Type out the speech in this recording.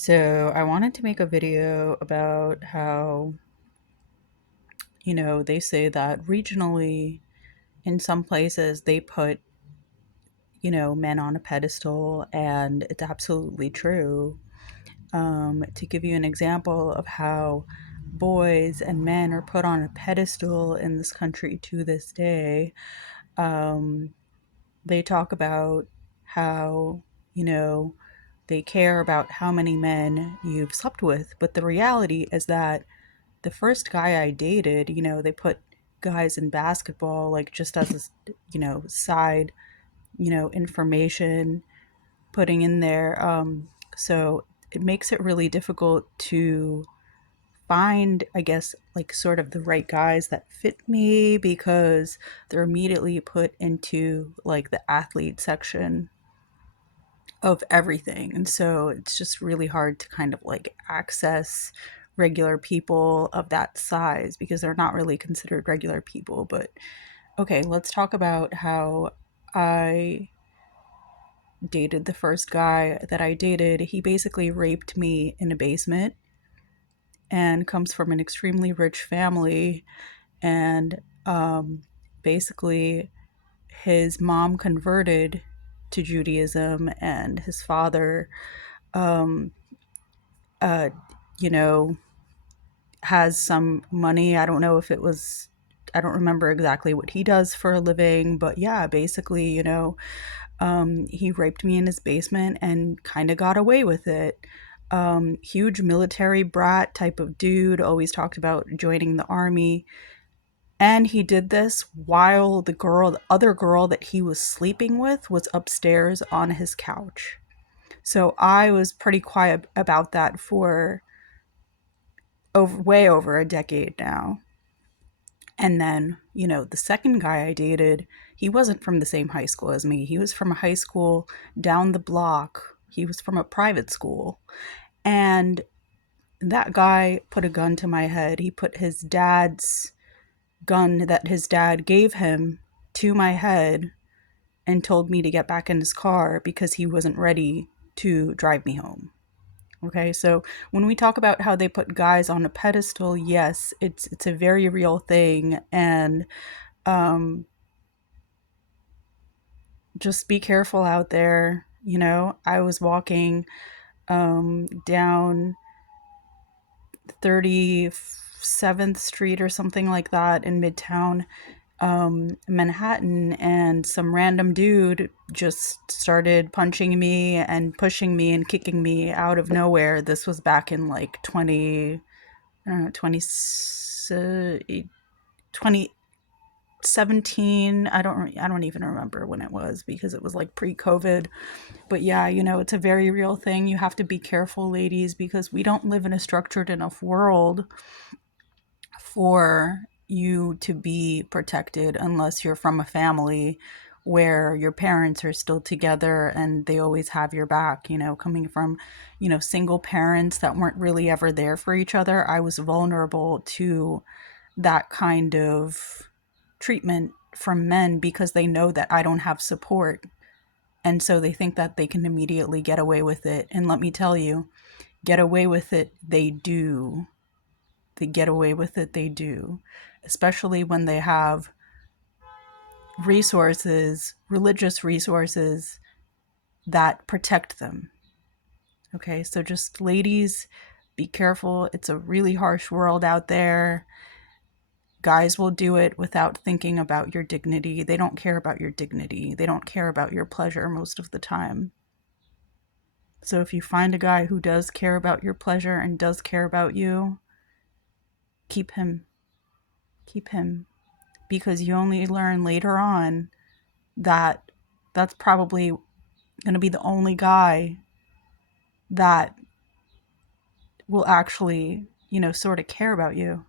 So I wanted to make a video about how, they say that regionally in some places they put, men on a pedestal, and it's absolutely true. To give you an example of how boys and men are put on a pedestal in this country to this day, um, they talk about how, you know, they care about how many men you've slept with. But the reality is that the first guy I dated, they put guys in basketball like just as a, side, information putting in there. So it makes it really difficult to find, I guess, like sort of the right guys that fit me because they're immediately put into like the athlete section of everything. And so it's just really hard to kind of like access regular people of that size because they're not really considered regular people. But okay, let's talk about how I dated the first guy that I dated. He basically raped me in a basement and comes from an extremely rich family. And basically, his mom converted to Judaism, and his father um, uh, you know, has some money. I don't know if it was, I don't remember exactly what he does for a living, but yeah, basically, he raped me in his basement and kind of got away with it. Huge military brat type of dude, always talked about joining the army. And he did this while the other girl that he was sleeping with was upstairs on his couch. So I was pretty quiet about that for way over a decade now. And then, the second guy I dated, he wasn't from the same high school as me. He was from a high school down the block. He was from a private school. And that guy put a gun to my head. He put his dad's gun that his dad gave him to my head and told me to get back in his car because he wasn't ready to drive me home. Okay, so when we talk about how they put guys on a pedestal, yes, it's a very real thing, and um, just be careful out there. I was walking down 37th Street or something like that in Midtown Manhattan, and some random dude just started punching me and pushing me and kicking me out of nowhere. This was back in like 20, I don't know, 2017. I don't even remember when it was because it was like pre-COVID. But yeah, it's a very real thing. You have to be careful, ladies, because we don't live in a structured enough world for you to be protected unless you're from a family where your parents are still together and they always have your back. Coming from, single parents that weren't really ever there for each other, I was vulnerable to that kind of treatment from men because they know that I don't have support. And so they think that they can immediately get away with it. And let me tell you, get away with it, they do. They get away with it, they do. Especially when they have resources, religious resources that protect them. Okay, so just ladies, be careful. It's a really harsh world out there. Guys will do it without thinking about your dignity. They don't care about your dignity. They don't care about your pleasure most of the time. So if you find a guy who does care about your pleasure and does care about you, keep him. Keep him. Because you only learn later on that that's probably going to be the only guy that will actually, sort of care about you.